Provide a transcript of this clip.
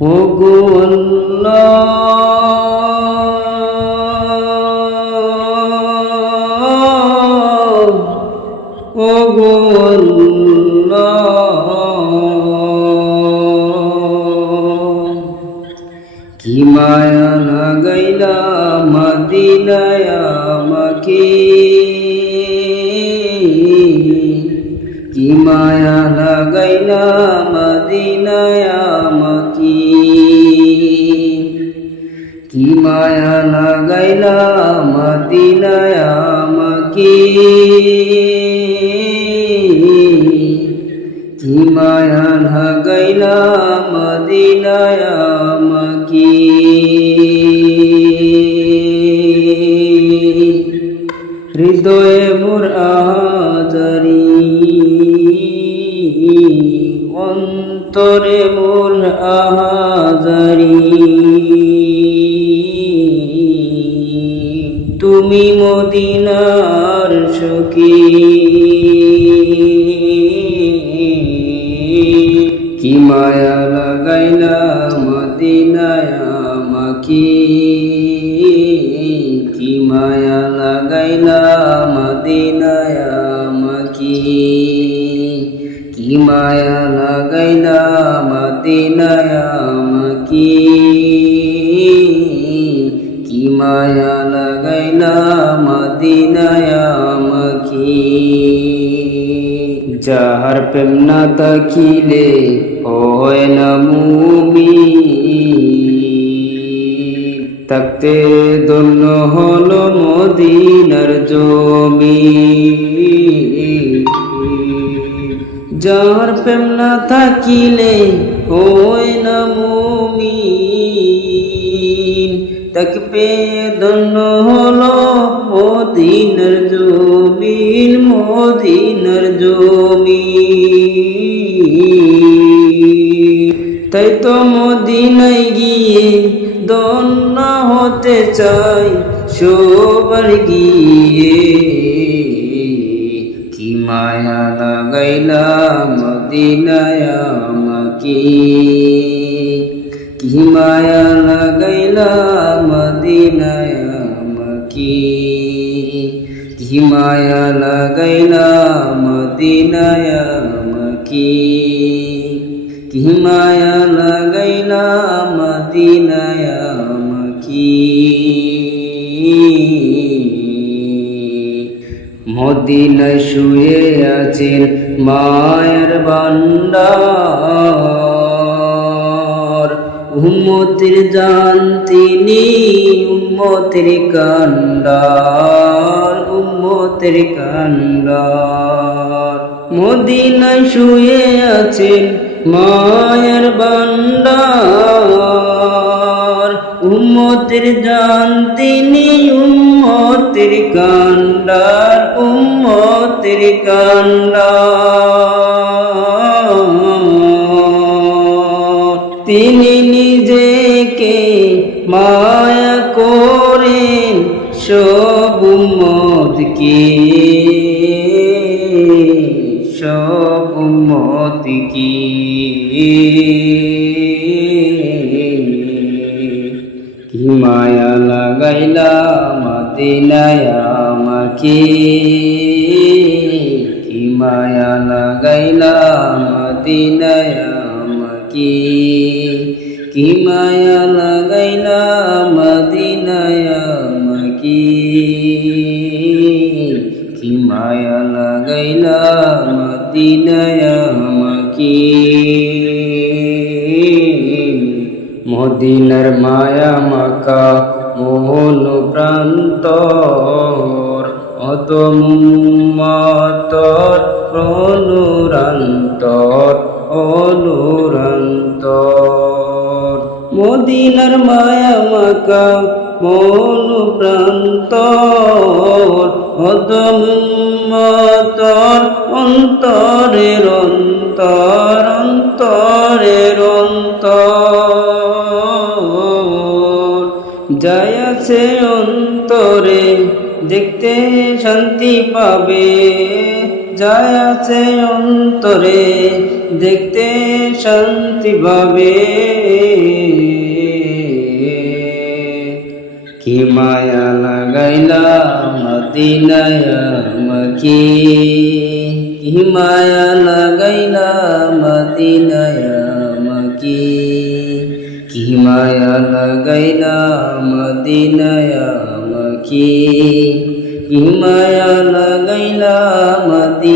ওগো আল্লাহ, ওগো আল্লাহ, কি মায়া লাগাইলা মদিনায় আমাকে, কি মায়া লাগাইলা মদিনায় আমাকে, কি মায়া লাগাইলা মদিনায় আমাকে, কি মায়া লাগাইলা মদিনায় আমাকে। হৃদয়ে মোর আহাজারি, অন্তরে মোর আহাজারি, তুমি মদিনার সখী, কি মায়া লাগাইলা মদিনায় আমাকে, কি মায়া লাগাইলা মদিনায় আমাকে, কি মায়া লাগাইলা মদিনায় আমাকে, কি মায়া লাগাইলা মদিনায় আমাকে। যাহার প্রেম না থাকিলে হয় না মুমিন, থাকতে ধন্য হলো মদিনার জমিন। যাহার প্রেম না থাকিলে হয় না মুমিন, থাকবে ধন্য হলো মদিনার জমিন, মদিনার জমিন। তাই তো মদিনায় গিয়ে ধন্য হতে চাই সবার গিয়ে, কি মায়া লাগাইলা মদিনায় আমাকে, কি মায়া লাগাইলা মদিনায় আমাকে, কি মায়া লাগাইলা মদিনায় আমাকে, কি মায়া লাগাইলা মদিনায় আমাকে। মদিনায় শুয়ে আছেন মায়ের ভান্ডার, উম্মতের জান তিনি, উম্মতের কান্ডার, উম্মতের কান্ডার। মদিনায় শুয়ে আছেন মায়ের ভান্ডার, উম্মতের জান তিনি, উম্মতের কান্ডার, উম্মতের কান্ডার। তিনি নিজেকে মায়া করেন সব উম্মতকে, সব উম্মতকে। কি মায়া লাগাইলা মদিনায় আমাকে, কি মায়া লাগাইলা মদিনায় আমাকে, কি মায়া লাগাইলা মদিনায় আমাকে, কি মায়া লাগাইলা মদিনায় আমাকে। মদিনার মায়া মাখা মোহন প্রান্তর, অদম উম্মতর অনুরান্তর, অনুরান্তর। মদিনার মায়া মাখা মোহন প্রান্তর, অদম উম্মতর অন্তরের অন্তর, অন্তরের অন্তর। যায় আছে অন্তরে দেখতে শান্তি পাবে, যায় আছে অন্তরে দেখতে শান্তি পাবে। কি মায়া লাগাইলা মদিনায় আমাকে কি মায়া লাগাইলা মদিনায় আমাকে কি মায়া লাগাইলা মদিনায় আমাকে কি মায়া লাগাইলা মদিনায়